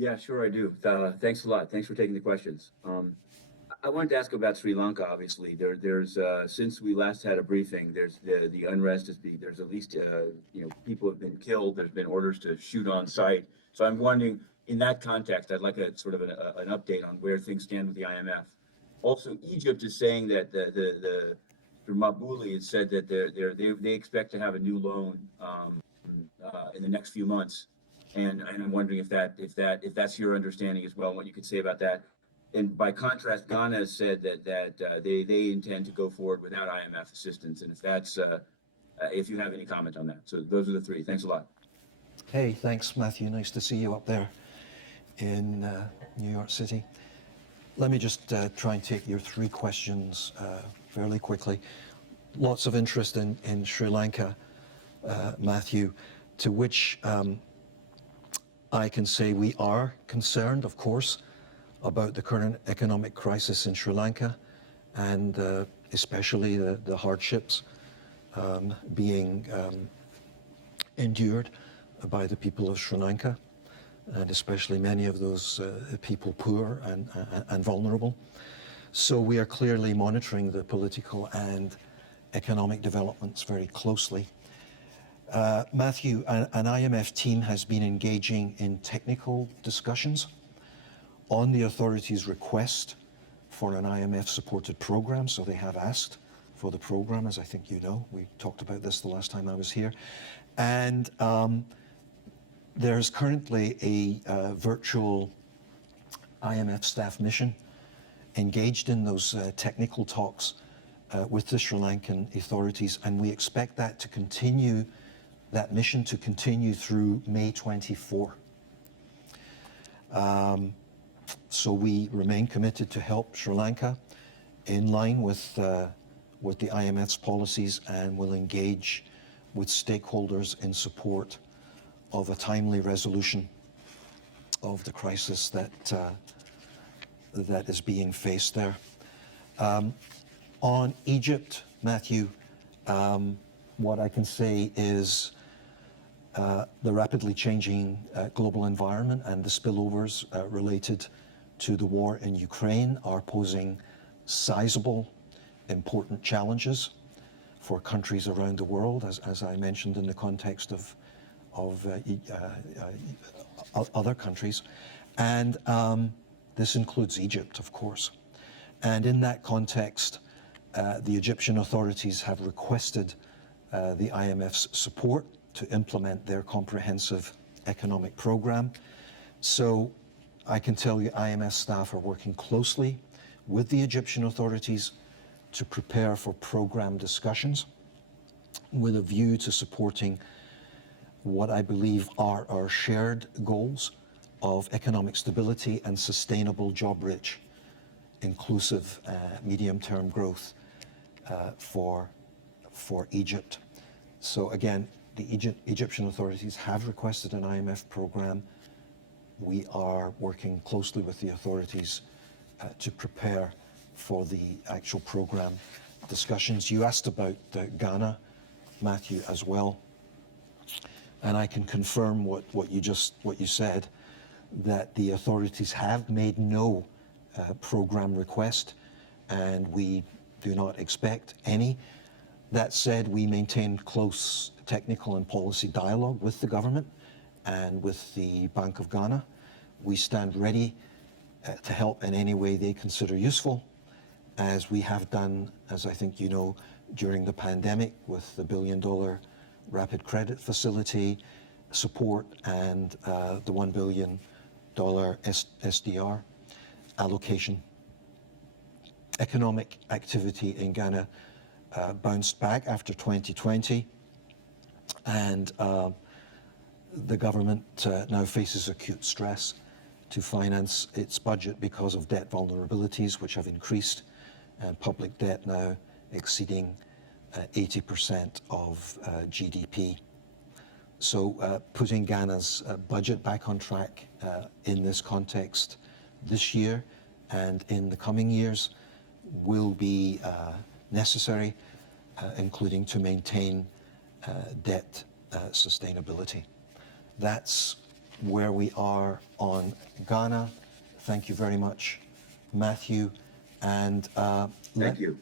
Yeah, sure I do. Thanks a lot. Thanks for taking the questions. I wanted to ask about Sri Lanka. Obviously, there's since we last had a briefing, there's the unrest is there's at least people have been killed. There's been orders to shoot on sight. So I'm wondering, in that context, I'd like a sort of an update on where things stand with the IMF. Also, Egypt is saying that through Madbouly, it said that they expect to have a new loan in the next few months, and I'm wondering if that's your understanding as well, and what you could say about that. And by contrast, Ghana has said that they intend to go forward without IMF assistance, and if you have any comment on that. So those are the three. Thanks a lot. Hey, thanks, Matthew. Nice to see you up there in New York City. Let me just try and take your three questions fairly quickly. Lots of interest in Sri Lanka, Matthew, to which I can say we are concerned, of course, about the current economic crisis in Sri Lanka, and especially the hardships being endured by the people of Sri Lanka, and especially many of those people poor and vulnerable. So we are clearly monitoring the political and economic developments very closely. Matthew, an IMF team has been engaging in technical discussions on the authorities' request for an IMF-supported program. So they have asked for the program, as I think you know. We talked about this the last time I was here. And there's currently a virtual IMF staff mission engaged in those technical talks with the Sri Lankan authorities, and we expect that mission to continue through May 24. So we remain committed to help Sri Lanka in line with the IMF's policies, and will engage with stakeholders in support of a timely resolution of the crisis that is being faced there. On Egypt, Matthew, what I can say is the rapidly changing global environment and the spillovers related to the war in Ukraine are posing sizable, important challenges for countries around the world, as I mentioned in the context of other countries. And this includes Egypt, of course. And in that context, the Egyptian authorities have requested the IMF's support to implement their comprehensive economic program. So I can tell you IMF staff are working closely with the Egyptian authorities to prepare for program discussions with a view to supporting what I believe are our shared goals of economic stability and sustainable, job-rich, inclusive, medium-term growth for Egypt. So again, the Egyptian authorities have requested an IMF program. We are working closely with the authorities to prepare for the actual program discussions. You asked about Ghana, Matthew, as well. And I can confirm what you said, that the authorities have made no program request, and we do not expect any. That said, we maintain close technical and policy dialogue with the government and with the Bank of Ghana. We stand ready to help in any way they consider useful, as we have done, as I think you know, during the pandemic with the $1 billion rapid credit facility support and the $1 billion SDR allocation. Economic activity in Ghana bounced back after 2020, and the government now faces acute stress to finance its budget because of debt vulnerabilities, which have increased, and public debt now exceeding 80% of GDP. So putting Ghana's budget back on track in this context this year and in the coming years will be necessary, including to maintain debt sustainability. That's where we are on Ghana. Thank you very much, Matthew. And Thank you.